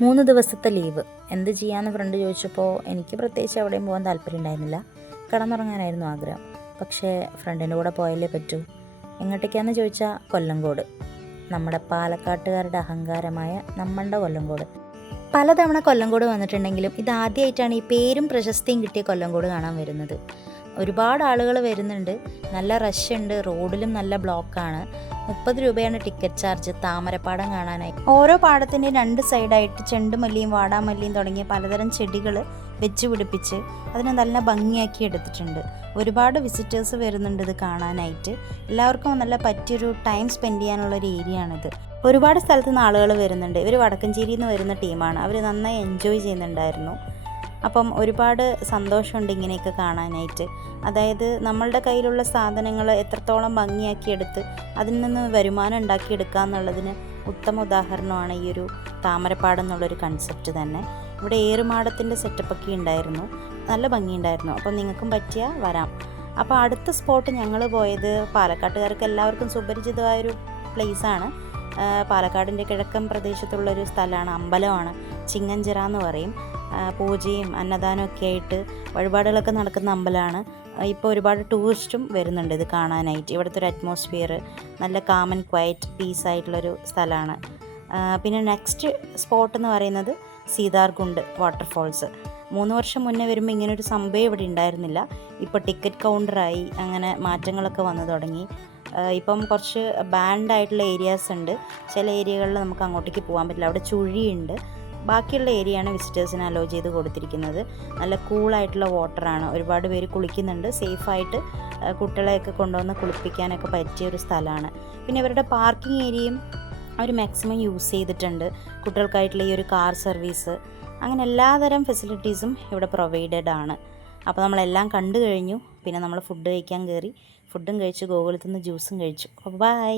3 ദിവസത്തെ ലീവ് എന്ത് ചെയ്യാമെന്ന് ഫ്രണ്ട് ചോദിച്ചപ്പോൾ എനിക്ക് പ്രത്യേകിച്ച് എവിടെയും പോകാൻ താല്പര്യം ഉണ്ടായിരുന്നില്ല. കിടന്നുറങ്ങാനായിരുന്നു ആഗ്രഹം. പക്ഷേ ഫ്രണ്ടിൻ്റെ കൂടെ പോയാലേ പറ്റൂ. എങ്ങോട്ടേക്കാണെന്ന് ചോദിച്ചാൽ കൊല്ലങ്കോട്, നമ്മുടെ പാലക്കാട്ടുകാരുടെ അഹങ്കാരമായ നമ്മളുടെ കൊല്ലങ്കോട്. പലതവണ കൊല്ലങ്കോട് വന്നിട്ടുണ്ടെങ്കിലും ഇതാദ്യമായിട്ടാണ് ഈ പേരും പ്രശസ്തിയും കിട്ടിയ കൊല്ലങ്കോട് കാണാൻ വരുന്നത്. ഒരുപാട് ആളുകൾ വരുന്നുണ്ട്, നല്ല റഷ് ഉണ്ട്, റോഡിലും നല്ല ബ്ലോക്കാണ്. 30 രൂപയാണ് ടിക്കറ്റ് ചാർജ് താമരപ്പാടം കാണാനായി. ഓരോ പാടത്തിൻ്റെ 2 സൈഡായിട്ട് ചെണ്ടുമല്ലിയും വാടാമല്ലിയും തുടങ്ങിയ പലതരം ചെടികൾ വെച്ച് പിടിപ്പിച്ച് അതിനെ നല്ല ഭംഗിയാക്കി എടുത്തിട്ടുണ്ട്. ഒരുപാട് വിസിറ്റേഴ്സ് വരുന്നുണ്ട് ഇത് കാണാനായിട്ട്. എല്ലാവർക്കും നല്ല പറ്റിയൊരു ടൈം സ്പെൻഡ് ചെയ്യാനുള്ളൊരു ഏരിയ ആണിത്. ഒരുപാട് സ്ഥലത്ത് നിന്ന് ആളുകൾ വരുന്നുണ്ട്. ഇവർ വടക്കഞ്ചേരിയിൽ നിന്ന് വരുന്ന ടീമാണ്. അവർ നന്നായി എൻജോയ് ചെയ്യുന്നുണ്ടായിരുന്നു. അപ്പം ഒരുപാട് സന്തോഷമുണ്ട് ഇങ്ങനെയൊക്കെ കാണാനായിട്ട്. അതായത് നമ്മളുടെ കയ്യിലുള്ള സാധനങ്ങൾ എത്രത്തോളം ഭംഗിയാക്കിയെടുത്ത് അതിൽ നിന്ന് വരുമാനം ഉണ്ടാക്കിയെടുക്കുക എന്നുള്ളതിന് ഉത്തമ ഉദാഹരണമാണ് ഈ ഒരു താമരപ്പാടം എന്നുള്ളൊരു കൺസെപ്റ്റ് തന്നെ. ഇവിടെ ഏറുമാടത്തിൻ്റെ സെറ്റപ്പൊക്കെ ഉണ്ടായിരുന്നു, നല്ല ഭംഗിയുണ്ടായിരുന്നു. അപ്പം നിങ്ങൾക്കും പറ്റിയാൽ വരാം. അപ്പോൾ അടുത്ത സ്പോട്ട് ഞങ്ങൾ പോയത് പാലക്കാട്ടുകാർക്ക് എല്ലാവർക്കും സുപരിചിതമായൊരു പ്ലേസാണ്. പാലക്കാടിൻ്റെ കിഴക്കൻ പ്രദേശത്തുള്ളൊരു സ്ഥലമാണ്, അമ്പലമാണ്, ചിങ്ങഞ്ചിറ എന്ന് പറയും. പൂജയും അന്നദാനവും ഒക്കെ ആയിട്ട് വഴിപാടുകളൊക്കെ നടക്കുന്ന അമ്പലമാണ്. ഇപ്പോൾ ഒരുപാട് ടൂറിസ്റ്റും വരുന്നുണ്ട് ഇത് കാണാനായിട്ട്. ഇവിടുത്തെ ഒരു അറ്റ്മോസ്ഫിയർ നല്ല കാം ആൻഡ് ക്വയറ്റ് പീസായിട്ടുള്ളൊരു സ്ഥലമാണ്. പിന്നെ നെക്സ്റ്റ് സ്പോട്ട് എന്ന് പറയുന്നത് സീതാർകുണ്ട് വാട്ടർഫോൾസ്. 3 വർഷം മുന്നേ വരുമ്പോൾ ഇങ്ങനൊരു സംഭവം ഇവിടെ ഉണ്ടായിരുന്നില്ല. ഇപ്പോൾ ടിക്കറ്റ് കൗണ്ടറായി, അങ്ങനെ മാറ്റങ്ങളൊക്കെ വന്നു തുടങ്ങി. ഇപ്പം കുറച്ച് ബാൻഡായിട്ടുള്ള ഏരിയാസ് ഉണ്ട്. ചില ഏരിയകളിൽ നമുക്ക് അങ്ങോട്ടേക്ക് പോകാൻ പറ്റില്ല, അവിടെ ചുഴിയുണ്ട്. ബാക്കിയുള്ള ഏരിയയാണ് വിസിറ്റേഴ്സിന് അലോ ചെയ്ത് കൊടുത്തിരിക്കുന്നത്. നല്ല കൂളായിട്ടുള്ള വാട്ടറാണ്, ഒരുപാട് പേര് കുളിക്കുന്നുണ്ട്. സേഫായിട്ട് കുട്ടികളെയൊക്കെ കൊണ്ടുവന്ന് കുളിപ്പിക്കാനൊക്കെ പറ്റിയൊരു സ്ഥലമാണ്. പിന്നെ ഇവരുടെ പാർക്കിംഗ് ഏരിയയും അവർ മാക്സിമം യൂസ് ചെയ്തിട്ടുണ്ട്. കുട്ടികൾക്കായിട്ടുള്ള ഈ ഒരു കാർ സർവീസ്, അങ്ങനെ എല്ലാതരം ഫെസിലിറ്റീസും ഇവിടെ പ്രൊവൈഡഡ് ആണ്. അപ്പോൾ നമ്മളെല്ലാം കണ്ടു കഴിഞ്ഞു. പിന്നെ നമ്മൾ ഫുഡ് കഴിക്കാൻ കയറി. ഫുഡും കഴിച്ചു, ഗോകുലത്തിൽ നിന്ന് ജ്യൂസും കഴിച്ചു. അപ്പോൾ ബൈ.